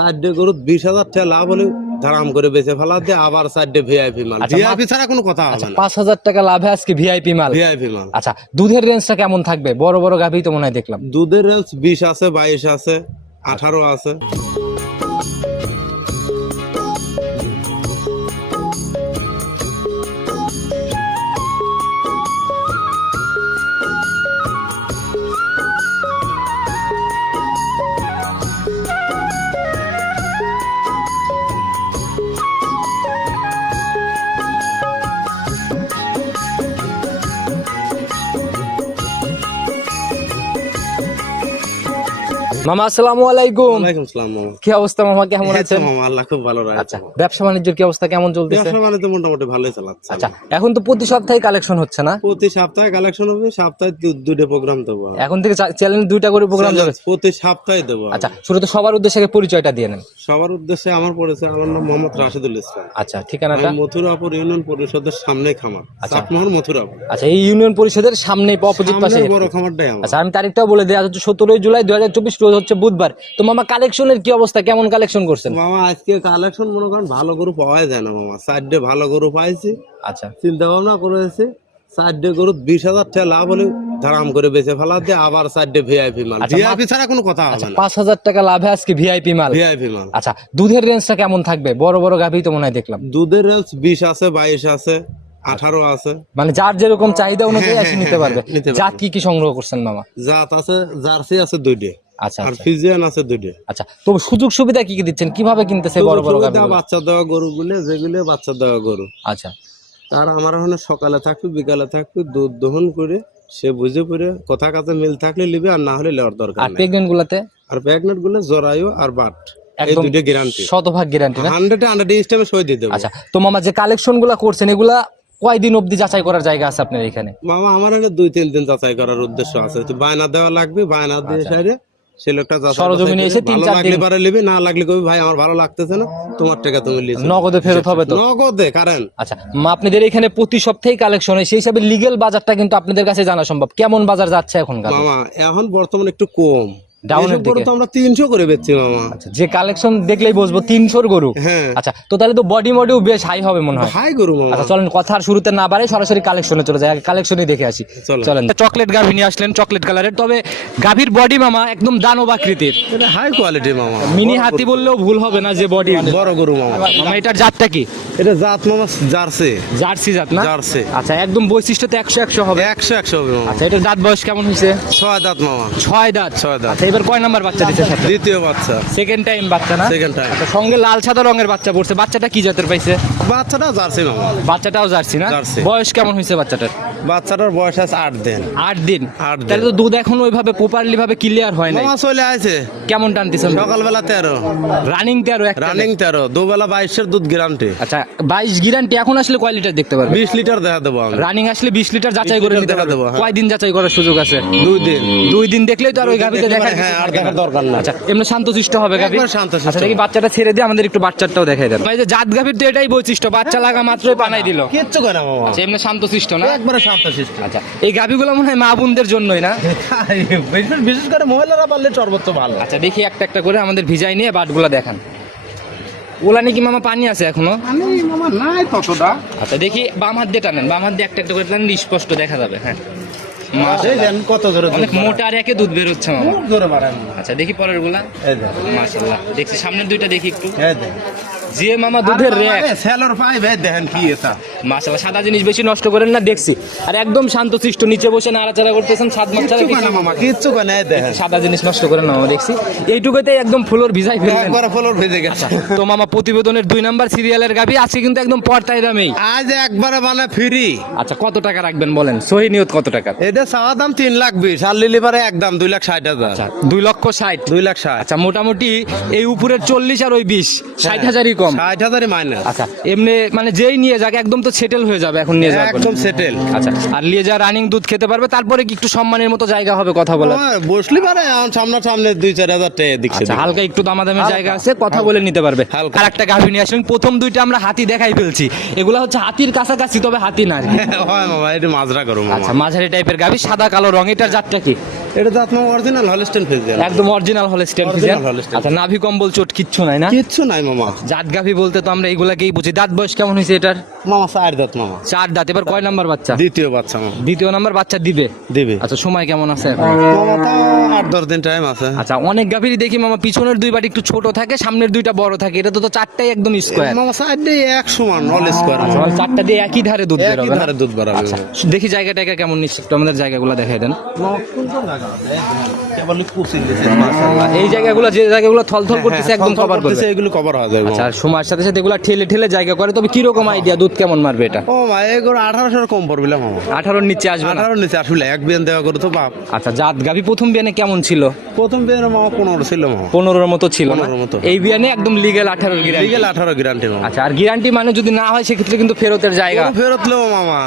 চারটে গরু বিশ হাজার টাকা লাভ হলে ধারাম করে বেঁচে ফেলা দিয়ে আবার চারটে ভিআইপি মাল। আচ্ছা, ভিআইপি ছাড়া কোনো কথা হবে না। পাঁচ হাজার টাকা লাভে আজকে ভিআইপি মাল। ভিআইপি মাল। আচ্ছা দুধের রেঞ্জটা কেমন থাকবে? বড় বড় গাভী তো মনে হয় দেখলাম। দুধের রেঞ্জ বিশ আছে বাইশ আছে আঠারো আছে। মামা আসসালামু আলাইকুম। ওয়ালাইকুম সালাম মামা। কি অবস্থা মামা? কেমন আছেন? মামা আল্লাহ খুব ভালো রাখছে আচ্ছা ব্যবসা বাণিজ্যের কি অবস্থা কেমন ব্যবসা তো মোটামুটি ভালোই চালাচ্ছে আচ্ছা এখন তো প্রতি সপ্তাহে কালেকশন হচ্ছে না? প্রতি সপ্তাহে কালেকশন হবে সপ্তাহে দুটো প্রোগ্রাম দেবো। এখন থেকে চ্যালেঞ্জ দুইটা করে প্রোগ্রাম প্রতি সপ্তাহে দেবো আচ্ছা শুরুতে সবার উদ্দেশ্যে পরিচয়টা দিয়ে নেন। সবার উদ্দেশ্যে আমার পড়েছে আমার নাম মোহাম্মদ রাশিদুল ইসলাম। আচ্ছা ঠিকানাটা? মথুরাপুর ইউনিয়ন পরিষদের সামনে খামার। চাটমোহর মথুরাপুর। আচ্ছা এই ইউনিয়ন পরিষদের সামনে অপোজিট পাশে। বড় খামারটাই আমার। আচ্ছা আমি তারিখটাও বলে দিই আজ সতেরোই জুলাই দুই হাজার চব্বিশ রোজ হচ্ছে বুধবার। তো মামা কালেকশনের কি অবস্থা? কেমন কালেকশন করছেন? মামা আজকে কালেকশন মনে করেন ভালো গরু পাওয়াই যায় না মামা। চারটে ভালো গরু পাইছি। আচ্ছা। চিন্তা ভাবনা করেছি চারটে গরু বিশ হাজার টাকা লাভ হলে ধারাম করে বেঁচে ফেলা দিয়ে আবার চারটে ভিআইপি মাল। আচ্ছা, ভিআইপি ছাড়া কোনো কথা হবে না। পাঁচ হাজার টাকা লাভে আজকে ভিআইপি মাল। ভিআইপি মাল। আচ্ছা দুধের রেঞ্জটা কেমন থাকবে? বড় বড় গাভী তো মনে হয় দেখলাম। দুধের রেঞ্জ বিশ আছে বাইশ আছে আঠারো আছে। মানে যার যেরকম চাহিদা অনুযায়ী নিতে পারবে হ্যাঁ, নিতে পারবে। জাত কি কি সংগ্রহ করছেন মামা? জাত আছে জার্সি আছে দুইটে। আচ্ছা আর আচ্ছা। ফিজিয়ান আছে দুইটে। আচ্ছা তো সুযোগ সুবিধা কি কি দিচ্ছেন? কীভাবে কিনতেছে বড় বড় গাভী বাচ্চা দেওয়া গরু গুলো যেগুলো বাচ্চা দেওয়া গরু। আচ্ছা। তার আমার ওখানে সকালে থাকবে বিকালে থাকবে দুধ দহন করে সে বুঝে পড়ে কথা কাছে মিল থাকলে নিবে আর না হলে লেওয়ার দরকার আর প্রেগনেন্ট গুলাতে? আর প্রেগনেন্টগুলো জরায়ু আর বাট একদম দুটো গ্যারান্টি শতভাগ গ্যারান্টি না? হান্ড্রেড হান্ড্রেড স্টেমে সই দিয়ে দেবো। আচ্ছা তো মামা যে কালেকশনগুলা করছেন এগুলা কয়দিন অবধি যাচাই করার জায়গা আছে আপনার এখানে? মামা আমার দুই তিন দিন যাচাই করার উদ্দেশ্য আছে। বায়না দেওয়া লাগবে বায়না দিয়ে সাইডে সে লোকটা। সরজমিনে এসে তিন চার দিন- পারে নেবে না লাগলে কবি ভাই আমার ভালো লাগতেছে না তোমার টাকা তুমি লিখো নগদে ফেরত হবে তো নগদে কারণ আচ্ছা মা আপনাদের এখানে প্রতি সপ্তাহে কালেকশন হয় সেই হিসাবে লিগেল বাজারটা কিন্তু আপনাদের কাছে জানা সম্ভব কেমন বাজার যাচ্ছে এখন? মামা এখন বর্তমানে একটু কম ডাউনের দিকে? তো আমরা তিনশো করে বেচছি মামা। আচ্ছা যে কালেকশন দেখলেই বসবো তিনশোর গরু। হ্যাঁ। আচ্ছা তো তাহলে তো বডি মডিও বেশ হাই হবে মনে হয়। হাই গরু মামা। আচ্ছা চলেন কথার শুরুতে না বাড়াই সরাসরি কালেকশনে চলে আগে কালেকশনই দেখে আসি। চলেন। চকলেট গাভী নিয়ে আসলেন চকলেট কালারের তবে গাভীর বডি মামা একদম দানব আকৃতির। এটা হাই কোয়ালিটি মামা। মিনি হাতি বললেও ভুল হবে না যে বডি বড় গরু মামা। মামা এটার জাতটা কি? এটা জাত মামা জার্সি। জার্সি জাত না? জার্সি। আচ্ছা একদম বৈশিষ্ট্য তো একশো একশো হবে। একশো একশো হবে মামা। আচ্ছা এটার দাঁত বয়স কেমন হয়েছে? ছয় দাঁত মামা। ছয় দাঁত। ছয় দাঁত। এবার কয় নাম্বার বাচ্চা দিতে সাথে? দ্বিতীয় বাচ্চা। সেকেন্ড টাইম বাচ্চা না? সেকেন্ড টাইম আচ্ছা, সঙ্গে লাল সাদা রঙের বাচ্চা পড়ছে। বাচ্চাটা কি জাতের পাইছে? বাচ্চাটা জার্সি মামা। বাচ্চাটাও জার্সি না? জার্সি। বয়স কেমন হয়েছে বাচ্চাটার? বাচ্চাটার বয়স আছে আট দিন। আট দিন? আট দিন। তাহলে তো দুধ এখন ওইভাবে প্রপারলি ভাবে ক্লিয়ার হয় মামা চলে আছে কেমন টানতেছেন সকালবেলা তেরো। রানিং তেরো একটা? রানিং তেরো। দুবেলা বাইশের দুধ গ্যারান্টি আচ্ছা বাইশ গ্যারান্টি এখন আসলে কয় লিটার দেখতে পারবে? বিশ লিটার দেখা দেবো আমি। রানিং আসলে বিশ লিটার যাচাই করে নিতে দেখা পারবে। দেবো, হ্যাঁ। কয়দিন যাচাই করার সুযোগ আছে? দুই দিন। দুই দিন দেখলেই তো আর ওই গাভিতে দেখা হ্যাঁ, আর দেখার দরকার নাই। আচ্ছা এমনি শান্তশিষ্ট হবে গাভি শান্তশিষ্ট। আচ্ছা দেখি বাচ্চাটা ছেড়ে দিয়ে আমাদের একটু বাচ্চাটাও দেখাই দেন। ভাই যে জাত গাভির তো এটাই বৈশিষ্ট্য বাচ্চা লাগা মাত্রই পানাই দিল। কিচ্ছু করে না আচ্ছা এমনি শান্তশিষ্ট না? একবারে শান্ত আচ্ছা এই গাভিগুলো মনে হয় মা বোনদের জন্যই না? বিশেষ- বিশেষ করে মহিলারা পারলে সর্বোচ্চ ভালো। আচ্ছা দেখি একটা একটা করে আমাদের ভিজাই নিয়ে বাটগুলো দেখান। ওলা নাকি মামা পানি আছে এখনও? মামা নাই ততটা। আচ্ছা দেখি বাম হাত দিয়ে টানেন। বাম হাত দিয়ে একটা একটা করে টানেন স্পষ্ট দেখা যাবে হ্যাঁ। দেন কত জোরে অনেক মোটা আর একে দুধ বের হচ্ছে মামা জোরে বাড়ায়। আচ্ছা দেখি পরেরগুলা মাশাআল্লাহ। দেখছি সামনের দুইটা দেখি একটু। এই যে মামা দুধের র্যাক। সেলর পাইবে দেখেন কি এটা। মাশাআল্লাহ সাদা জিনিস বেশি নষ্ট করেন না দেখছি। আর একদম শান্তশিষ্ট নিচে বসে নাড়াচাড়া করতেছেন সাত মাস ছাড়া কিছু না মামা কিচ্ছু না দেখেন। সাদা জিনিস নষ্ট করেন না মামা দেখছি। এইটুকুতে একদম ফুলোর ভিজাই ফেললেন। একবারে ফলর ভেজে গেছে। তো মামা প্রতিবেদনের দুই নাম্বার সিরিয়ালের গাবি আছে কিন্তু একদম পর্তায় দামেই আজ একবারে মানে ফ্রি আচ্ছা কত টাকা রাখবেন বলেন? সহি নিয়ত কত টাকা? এদের চাওয়া দাম তিন লাখ বিশ আর লিলিবারে একদম দুই লাখ ষাট হাজার। আচ্ছা দুই লক্ষ ষাট। দুই লাখ ষাট। আচ্ছা মোটামুটি এই উপরের চল্লিশ আর ওই বিশ ষাট হাজারই কম। ষাট হাজারই মাইনাস আচ্ছা এমনি মানে যেই নিয়ে যাক একদম তো সেটেল হয়ে যাবে এখন নিয়ে যাওয়ার পরে। একদম সেটেল আচ্ছা আর নিয়ে যা রানিং দুধ খেতে পারবে তারপরে কি একটু সম্মানের মতো জায়গা হবে কথা বলার? বসলি পারে সামনা সামনে দুই চার হাজার টাকা আচ্ছা হালকা একটু দামাদামের জায়গা আছে কথা বলে নিতে পারবে। হালকা। আর একটা গাভী নিয়ে আসলেন প্রথম দুইটা আমরা হাতি দেখাই ফেলছি। এগুলা হচ্ছে হাতির কাছাকাছি তবে হাতি না আর কি। হয় মামা এটা মাজরা করো মামা। আচ্ছা মাঝারি টাইপের গাভী সাদা কালো রং এটার জাতটা কি? এটা জাত মামা অরিজিনাল হলিস্টেন ফিজিয়ান একদম অরিজিনাল হলে স্টেম Original Holstein। আচ্ছা নাভি কম্বল চোট কিচ্ছু নাই না? কিচ্ছু নাই মামা। জাত গাভি বলতে তো আমরা এইগুলাকেই বুঝি। দাঁত বয়স কেমন হয়েছে এটার? মামা চার দাঁত মামা। চার দাঁত। এবার কয় নাম্বার বাচ্চা? দ্বিতীয় বাচ্চা মামা। দ্বিতীয় নাম্বার বাচ্চা দিবে? দিবে। আচ্ছা সময় কেমন আছে এখন? মামা তা আট দশ দিন টাইম আছে। আচ্ছা অনেক গাভীরই দেখি মামা পিছনের দুই বাটি একটু ছোট থাকে সামনের দুইটা বড় থাকে। এটা তো তো চারটাই একদম স্কোয়ার মামা চার দিয়ে এক সমান অল স্কোয়ার আচ্ছা চারটা দিয়ে একই ধারে দুধ বেরোবে? ধারে দুধ বাড়াবে দেখি জায়গাটা কেমন নিচ্ছে। একটু আমাদের জায়গাগুলো দেখাই দেন। মামা কোন কোন জায়গা আছে কেবল কুচিল দিছে এই জায়গাগুলো যে জায়গাগুলো থলথল করতেছে একদম কভার করবে। এগুলো কভার হয়ে যাবে। আচ্ছা সময়ের সাথে সাথে এগুলো ঠেলে ঠেলে জায়গা করে তবে কীরকম আইডিয়া দুধ কেমন মারবে এটা? ও মা এগুলো আঠারোশোর কম পড়বে না মামা। আঠারোর নিচে আসবে না? আঠারোর নিচে আসলে এক বিয়ান দেওয়া করে তো বাপ। আচ্ছা জাত গাভি প্রথম বিয়ানে কেমন ছিল? প্রথম বিয়ান মামা পনেরো ছিল মামা। পনেরোর মতো ছিল মতো। এই বিয়ানে একদম লিগেল গ্যারান্টি লিগেল আঠারো গ্যারান্টি মামা। আচ্ছা আর গ্যারান্টি মানে যদি না হয় সেক্ষেত্রে কিন্তু ফেরতের জায়গা। ফেরত লো মামা।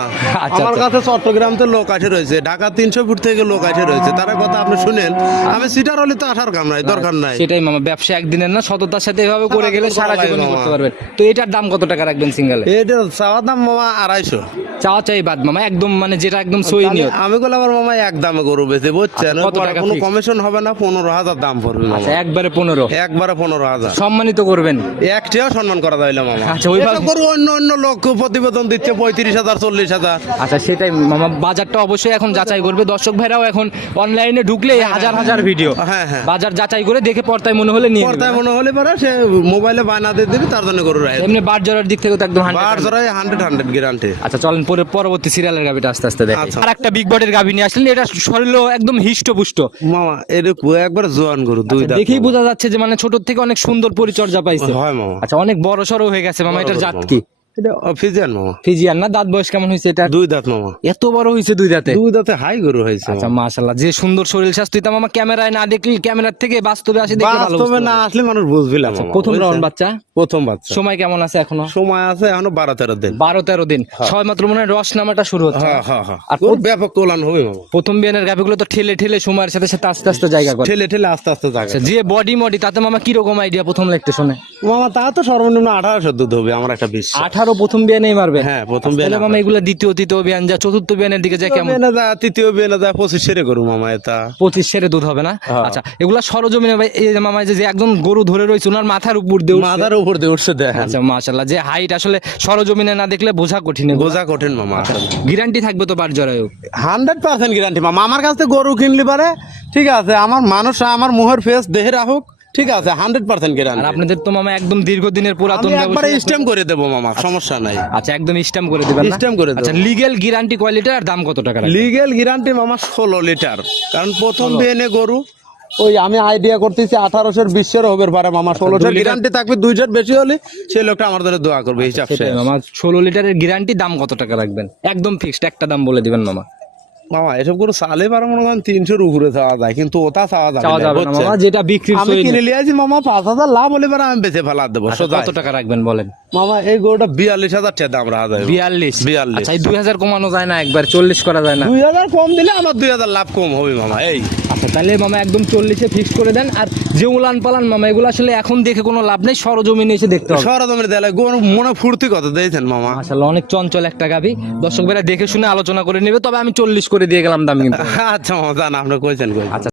আচ্ছা, আমার আচ্ছা। কাছে চট্টগ্রাম তো লোক আসে রয়েছে ঢাকা তিনশো ফুট থেকে লোক আসে রয়েছে। তারা কথা আপনি শুনেন। আমি সিটার হলে তো আসার কাম নাই দরকার নাই। সেটাই মামা ব্যবসা একদিনের না সততার সাথে এভাবে করে গেলে সারা জীবন করতে পারবেন। তো এটার দাম কত টাকা রাখবেন সিঙ্গেলে? এটা চাওয়া দাম মামা আড়াইশো। চাওয়া চাই বাদ মামা একদম মানে যেটা একদম সই নিয়ত। আমি বলে আমার মামা এক দামে গরু বেঁচে বুঝছেন? আচ্ছা, কত টাকা কোনো কমিশন হবে না পনেরো হাজার দাম পড়বে আচ্ছা একবারে পনেরো। একবারে পনেরো হাজার। সম্মানিত করবেন। একটিও সম্মান করা যাইলে মামা। আচ্ছা, ওইভাবে- গরু অন্য অন্য লোক প্রতিবেদন দিচ্ছে পঁয়ত্রিশ হাজার চল্লিশ হাজার। আচ্ছা সেটাই মামা বাজারটা অবশ্যই এখন যাচাই করবে। দর্শক ভাইরাও এখন অনলাইনে ঢুকলে হাজার হাজার ভিডিও হ্যাঁ হ্যাঁ। বাজার যাচাই করে দেখে পর্তায় মনে হলে নিয়ে পর্দায় মনে হলে পারে সে মোবাইলে বায়না দিয়ে দিবি তার জন্য গরু রায় এমনি বার জড়ার দিক থেকে তো একদম 100 বার জরাই হান্ড্রেড হান্ড্রেড গ্যারান্টি আচ্ছা চলেন পরে পরবর্তী সিরিয়ালের গাভিটা আস্তে আস্তে দেখি। আর একটা বিগ বডির গাভি নিয়ে আসলেন এটা শরীর একদম হিষ্টপুষ্ট। মামা এটা একবার জোয়ান গরু দুই আচ্ছা, দেখেই বোঝা যাচ্ছে যে মানে ছোট থেকে অনেক সুন্দর পরিচর্যা পাইছে। হয় মামা। আচ্ছা অনেক বড় সড়ো হয়ে গেছে মামা এটার জাত কি? এটা ফিজিয়ান মামা। ফিজিয়ান না? দাঁত বয়স কেমন হয়েছে এটা দুই দাঁত মামা। এত বড় হয়েছে দুই দাঁতে? দুই দাঁতে হাই গরু হয়েছে আচ্ছা মাশাল্লাহ যে সুন্দর শরীর স্বাস্থ্য এটা মামা ক্যামেরায় না দেখলে ক্যামেরার থেকে বাস্তবে আসে দেখলে ভালো বাস্তবে না আসলে মানুষ বুঝবিলাম আচ্ছা, প্রথম রাউন্ড বাচ্চা? প্রথম বাচ্চা। সময় কেমন আছে এখনও? সময় আছে এখনও বারো তেরো দিন। বারো তেরো দিন ছয় মাত্র মনে হয় রস নামাটা শুরু হচ্ছে। হ্যাঁ হ্যাঁ হ্যাঁ। আর ওর ব্যাপক কোলান হবে মামা। প্রথম বিয়ানের তো ঠেলে ঠেলে সময়ের সাথে সাথে আস্তে আস্তে জায়গা করে। ঠেলে ঠেলে আস্তে আস্তে জায়গা আচ্ছা যে বডি মডি তাতে মামা কীরকম আইডিয়া প্রথম লাগতে শুনে? মামা তা তো সর্বনিম্ন আঠারোশো দুধ হবে আমার একটা বিশ্বাস। আঠারো প্রথম বিয়ানেই মারবে? হ্যাঁ প্রথম বিয়ানে মামা এগুলো দ্বিতীয় তৃতীয় বিয়ান যা চতুর্থ বিয়ানের দিকে যায় কেমন? তৃতীয় যা পঁচিশ সেরে গরু মামা এটা। পঁচিশ সেরে দুধ হবে না? হ্যাঁ। আচ্ছা এগুলা সরজমিনে ভাই এই মামা যে একজন গরু ধরে রয়েছে ওনার মাথার উপর দিয়ে মাথার উপর দিয়ে উঠছে দেখেন। আচ্ছা যে হাইট আসলে সরজমিনে না দেখলে বোঝা কঠিন বোঝা কঠিন মামা গ্যারান্টি থাকবে তো বার জরায়ু? হান্ড্রেড পার্সেন্ট গ্যারান্টি মামা। আমার কাছ থেকে গরু কিনলি পারে ঠিক আছে আমার মানুষ আমার মুহের ফেস দেহে রাখুক ঠিক আছে হান্ড্রেড পার্সেন্ট আর গ্যারান্টি আপনাদের তো মামা একদম দীর্ঘদিনের পুরাতন একবারে। স্টেম করে দেবো মামা সমস্যা নাই। আচ্ছা একদম স্ট্যাম্প করে দিবেন না? Stamp করে দেবো। আচ্ছা লিগেল গ্যারান্টি কোয়ালিটি আর দাম কত টাকা লিগেল গ্যারান্টি মামা ষোলো লিটার কারণ প্রথম বিএনএ গরু। ওই আমি আইডিয়া করতেছি আঠারোশোর বিশের হবে পারে মামা ষোলোশোর আচ্ছা, লিটার- গ্যারান্টি থাকবে দুইশোর বেশি হলে সেই লোকটা আমার জন্য দোয়া করবে হিসাব সেটাই মামা ষোলো লিটারের গ্যারান্টি দাম কত টাকা রাখবেন? একদম ফিক্সড একটা দাম বলে দিবেন মামা। মামা এসব গরু মনে করেন তিনশোর উপরে চাওয়া যায় কিন্তু ওটা চাওয়া যাবে না, যেটা বিক্রি আমি কিনে নিয়ে। আসি মামা পাঁচ হাজার লাভ হলে পারে আমি বেঁচে ফেলা দেবো আচ্ছা, কত টাকা রাখবেন বলেন? মামা এই গরুটা বিয়াল্লিশ হাজার টাকা দাম রাখা যায়। বিয়াল্লিশ? বিয়াল্লিশ। আচ্ছা দুই হাজার কমানো যায় না একবার চল্লিশ করা যায় না। দুই হাজার কম দিলে আমার দুই হাজার লাভ কম হবে মামা এই। তাহলে মামা একদম চল্লিশে ফিক্স করে দেন। আর যে উলান পালান মামা এগুলো আসলে এখন দেখে কোনো লাভ নেই সরজমিনে এসে দেখতে হবে। দেয়ালে গরু মনে ফুর্তি কথা দিয়েছেন মামা। আসলে অনেক চঞ্চল একটা গাবি দর্শক ভাইরা দেখে শুনে আলোচনা করে নেবে তবে আমি চল্লিশ করে দিয়ে গেলাম দাম কিন্তু। আচ্ছা মামা জান আপনার কইছেন। আচ্ছা।